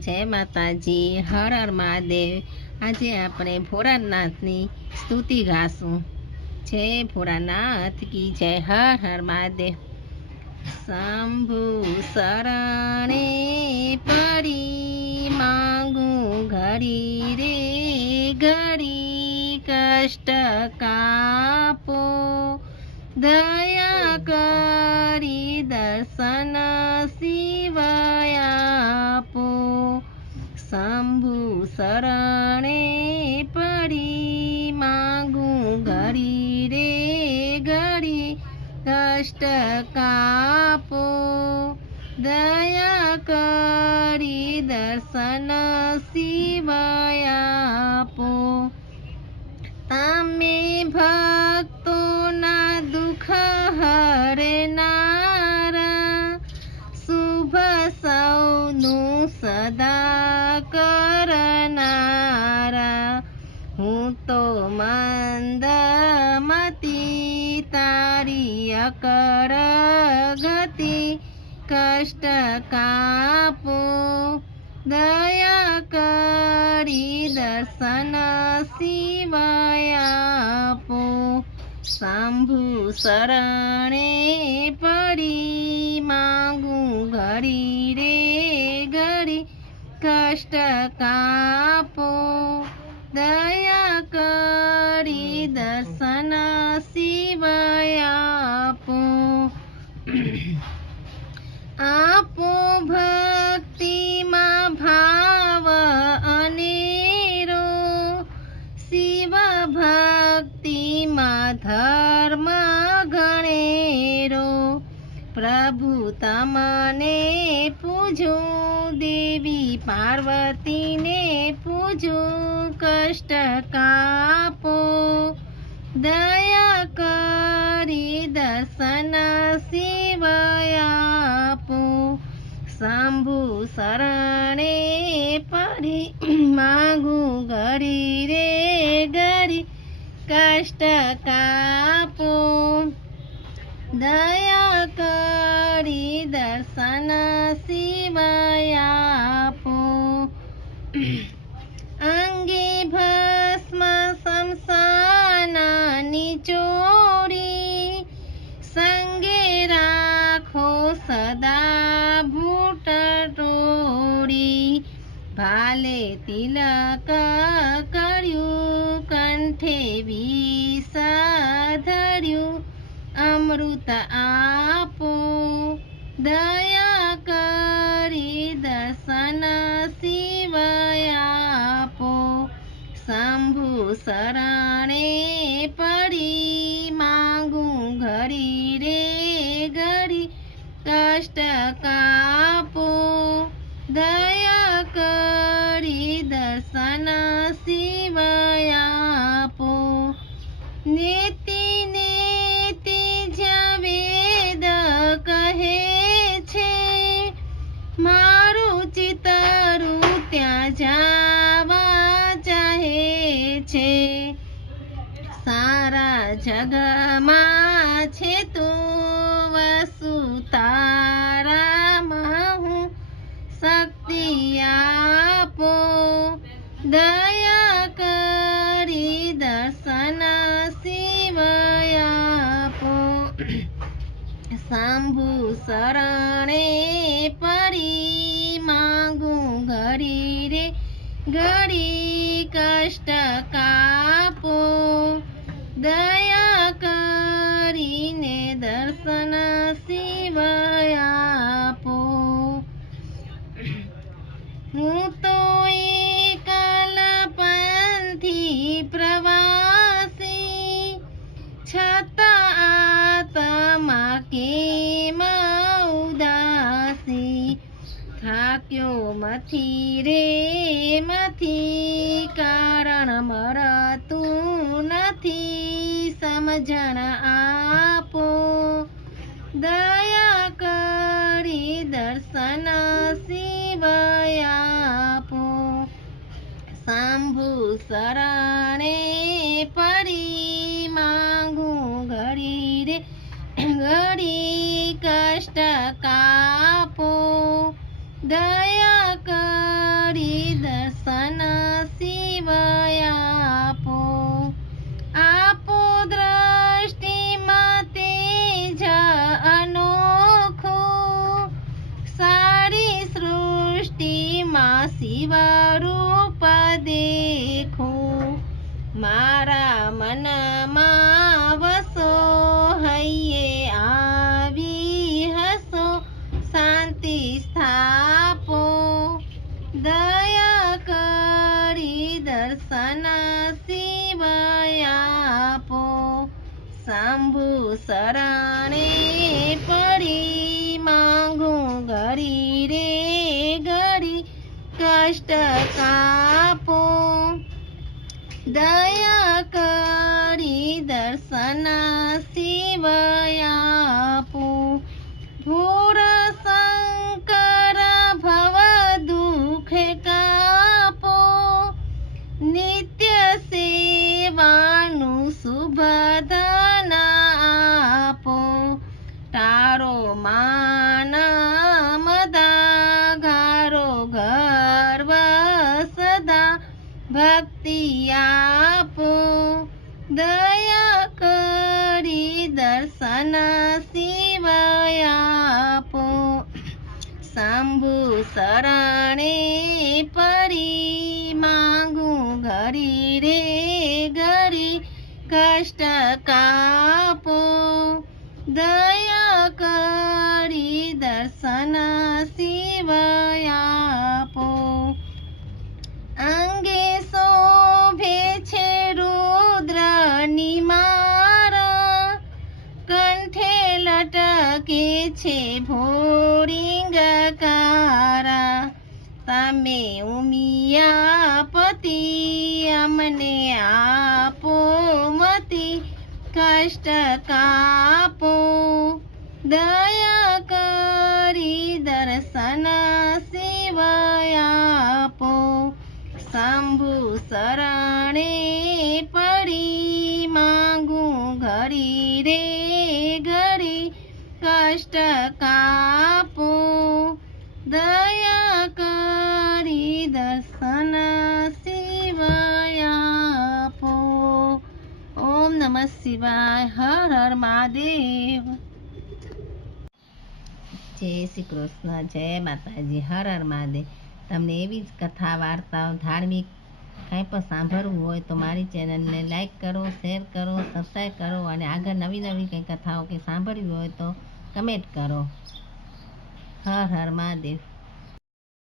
જય માતાજી. હર હર મહાદેવ. આજે આપણે ભોળાનાથની સ્તુતિ ગાશું. જય ભોળાનાથ કી જય. હર હર મહાદેવ. શંભુ શરણે પડી માંગુ ઘડી રે, ઘડી કષ્ટ કાપો. દયા કરી દર્શન શિવયાપો શંભુ શરણે પડી, માગું ઘડી રે ઘડી, કષ્ટ કાપો, દયા કરી દર્શન શિવયાપો તમે ભક્તોના સદા કરનારા, હું તો મંદમતી, તારી અકર ગતિ કષ્ટ કાપો. દયા કરી દર્શન આપો. શંભુ શરણે પડી, માંગુ ઘડી રે ઘડી કષ્ટ કાપો દયા કરી દર્શન પ્રભુ તમને પૂજું, દેવી પાર્વતીને પૂજું, કષ્ટ કાપો, દયા કરી દર્શન શિવયાપો શંભુ શરણે પડી, માગુ ઘડી રે ઘડી, કષ્ટ કાપો. દયા કરી દર્શન શિવયાપો અંગે ભસ્મ શમશાનાની ચોરી. સંગે રાખો સદા ભૂટ ટોરી. ભાલે તિલક કર્યું, કંઠે વિષ ધર્યું. અમૃત આપો. દયા કરી દર્શન આપો. શંભુ શરણે પડી માંગું ઘડી રે ઘડી કષ્ટ કાપો. દયા કરી દર્શન જગમાં છે તું વસુ તારામાં હું શક્તિ આપો. દયા કરી દર્શન શિવયાપો શંભુ શરણે પરી માગું ઘડી રે ઘડી કષ્ટ કાપો. દયા દર્શન આપો હું તો એકલ પ્રવાસી છતાં આત્મા કેમ ઉદાસી થાક્યો મથી રે મથી કારણ મરતું નથી સમજણ આપો દયા કરી દર્શન શિવાય આપો. શંભુ શરણે પડી માંગું ઘડી રે, ઘડી કષ્ટ કાપો. દયા કરી દર્શન શિવાય શાંતિ સ્થાપો દયા કરી દર્શન સિવાય આપો શંભુ શરણે પડી માંગું ગરી રે ગરી કષ્ટ કાપો દયા કરી દર્શન સિવાય ભક્તિ આપો, દયા કરી દર્શન શિવયાપો શંભુ શરણે પરી માંગું ઘરી રે ઘરી કષ્ટ કાપો. દયા કરી દર્શન શિવયાપો તમે ઉમિયા પતિ અમને આપો મતી, કષ્ટ કાપો. દયા કરી દર્શન શિવયાપો શંભુ શરણે પડી, માંગું ઘડી રે ઘડી, કષ્ટ કાપો. દયા કરી શિવાય આપો ઓમ નમઃ શિવાય હર હર મહાદેવ જય શ્રી કૃષ્ણ જય માતાજી હર હર મહાદેવ તમને એવી જ કથા, વાર્તાઓ, ધાર્મિક કાંઈ પણ સાંભળવું હોય તો મારી ચેનલને લાઈક કરો, શેર કરો, સબસ્ક્રાઈબ કરો અને આગળ નવી નવી કંઈ કથાઓ કે સાંભળવી હોય તો કમેન્ટ કરો. હર હર મહાદેવ.